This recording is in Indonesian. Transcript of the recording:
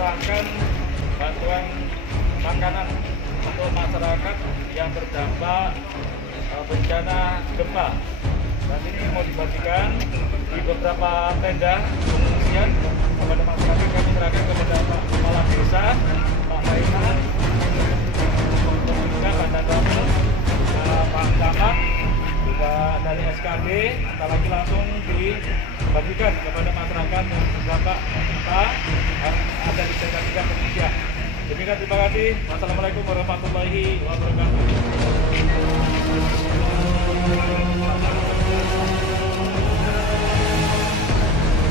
menyerahkan bantuan makanan untuk masyarakat yang terdampak bencana gempa. Dan ini mau dibagikan di beberapa tenda pengungsian kepada masyarakat. Kami serahkan kepada Pak Kepala Desa, Pak Maiman, juga Pak Dandamu, Pak Camat, juga dari SKB. Kita lagi langsung dibagikan kepada masyarakat yang terdampak gempa ada di tenda-tenda pengungsian. Demikian, terima kasih. Wassalamualaikum warahmatullahi wabarakatuh.